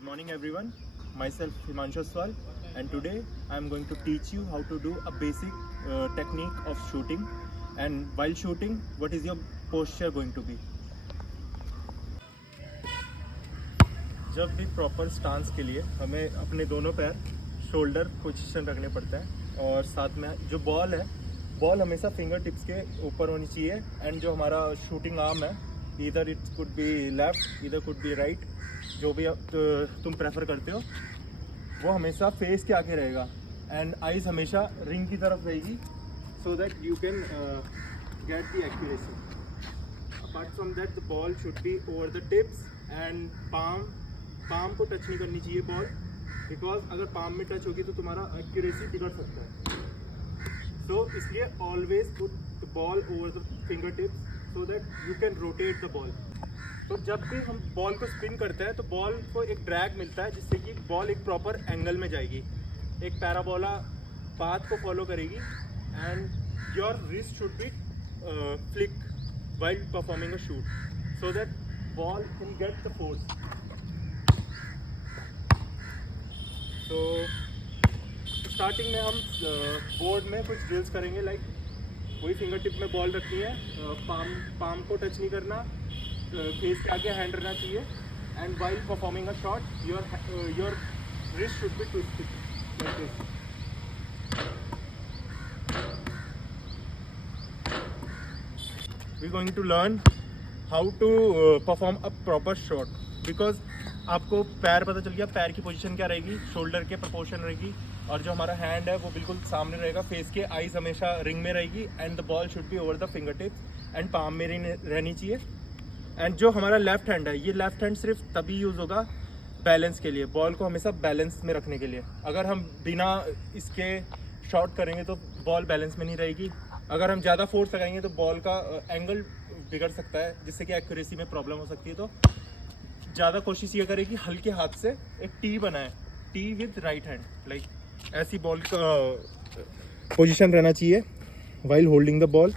Good morning everyone, myself Himanshu Swal, and today I am going to teach you how to do a basic technique of shooting, and while shooting what is your posture going to be. जब भी proper stance के लिए हमें अपने दोनों पैर shoulder position रखने पड़ते हैं और साथ में जो बॉल है, बॉल हमेशा फिंगर टिप्स के ऊपर होनी चाहिए एंड जो हमारा शूटिंग आर्म है, इधर इट कुड बी लेफ्ट, इधर कुड बी राइट, जो भी तुम प्रेफर करते हो वो हमेशा फेस के आगे रहेगा एंड आइज हमेशा रिंग की तरफ रहेगी so that you can get the accuracy. Apart from that the ball should be over the tips and palm को टच नहीं करनी चाहिए बॉल, बिकॉज अगर पाम में टच होगी तो तुम्हारा एक्यूरेसी बिगड़ सकता है. सो इसलिए always put the ball over the finger tips so that you can rotate the ball. तो जब भी हम बॉल को स्पिन करते हैं तो बॉल को एक ड्रैग मिलता है जिससे कि बॉल एक प्रॉपर एंगल में जाएगी, एक पैराबोला पाथ को फॉलो करेगी and your wrist should be flick while performing a shoot so that ball can get the force. So starting में हम बोर्ड में कुछ ड्रिल्स करेंगे, लाइक वही फिंगर टिप में बॉल रखनी है, पाम को टच नहीं करना, फेस के आगे हैंड रहना चाहिए and while performing a shot your wrist should be twisted like this. We're going to learn how to perform a proper shot because आपको पैर पता चल गया, पैर की पोजीशन क्या रहेगी, शोल्डर के प्रोपोर्शन रहेगी और जो हमारा हैंड है वो बिल्कुल सामने रहेगा, फेस के आईज हमेशा रिंग में रहेगी and the ball should be over the finger tips and palm में रहनी चाहिए. एंड जो हमारा लेफ्ट हैंड है, ये लेफ्ट हैंड सिर्फ तभी यूज़ होगा बैलेंस के लिए, बॉल को हमेशा बैलेंस में रखने के लिए. अगर हम बिना इसके शॉट करेंगे तो बॉल बैलेंस में नहीं रहेगी. अगर हम ज़्यादा फोर्स लगाएंगे तो बॉल का एंगल बिगड़ सकता है जिससे कि एक्यूरेसी में प्रॉब्लम हो सकती है. तो ज़्यादा कोशिश ये करें कि हल्के हाथ से एक टी बनाए, T with right hand, like ऐसी बॉल का पोजीशन रहना चाहिए while holding the ball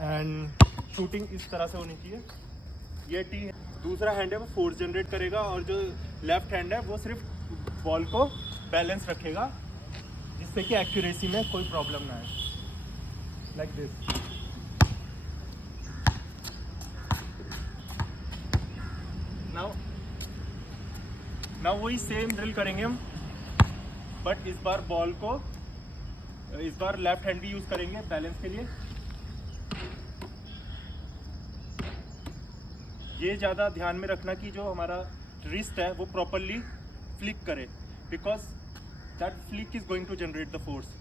and shooting इस तरह से होनी चाहिए. ये टी है, दूसरा हैंड है वो फोर्स जनरेट करेगा और जो लेफ्ट हैंड है वो सिर्फ बॉल को बैलेंस रखेगा जिससे कि एक्यूरेसी में कोई प्रॉब्लम ना आए. Like this. Now वही सेम ड्रिल करेंगे हम, बट इस बार बॉल को इस बार लेफ्ट हैंड भी यूज करेंगे बैलेंस के लिए. ये ज़्यादा ध्यान में रखना कि जो हमारा रिस्ट है वो प्रॉपरली फ्लिक करे, because that flick is going to generate the force.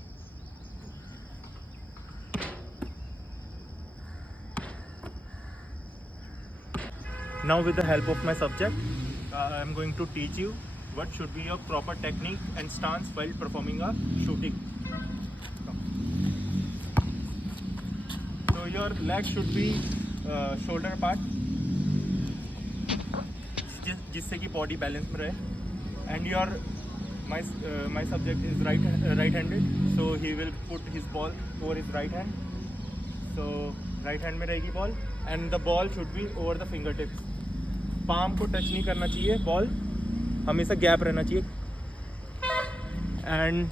Now with the help of my subject, I am going to teach you what should be your proper technique and stance while performing a shooting. So your leg should be shoulder apart, जिससे कि body balance में रहे. And my subject is right-handed, so he will put his ball over his right hand. So right hand में रहेगी ball and the ball should be over the fingertips. Palm को touch नहीं करना चाहिए, ball हमेशा gap रहना चाहिए and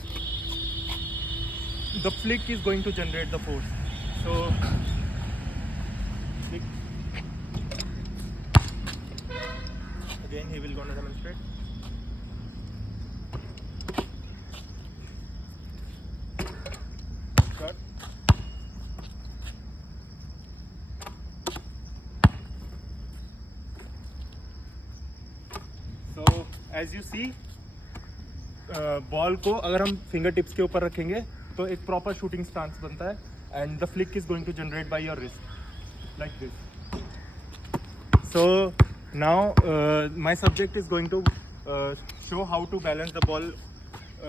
the flick is going to generate the force. So again he will gonna demonstrate. So as you see, ball को अगर हम फिंगर टिप्स के ऊपर रखेंगे तो एक प्रॉपर शूटिंग स्टांस बनता है and the flick is going to generate by your wrist like this. So now my subject is going to show how to balance the ball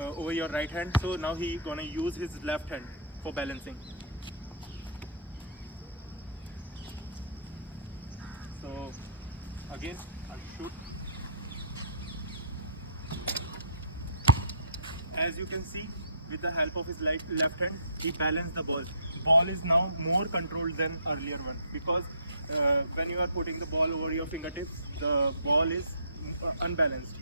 over your right hand. So now he gonna use his left hand for balancing. So again I'll shoot. As you can see, with the help of his left hand, he balanced the ball. Ball is now more controlled than earlier one because when you are putting the ball over your fingertips, the ball is unbalanced.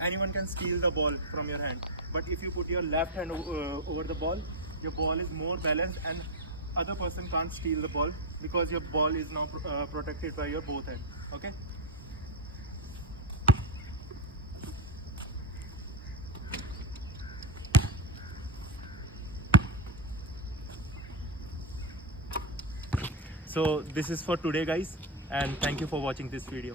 Anyone can steal the ball from your hand, but if you put your left hand over the ball, your ball is more balanced and other person can't steal the ball because your ball is now protected by your both hand. Okay. So this is for today guys, and thank you for watching this video.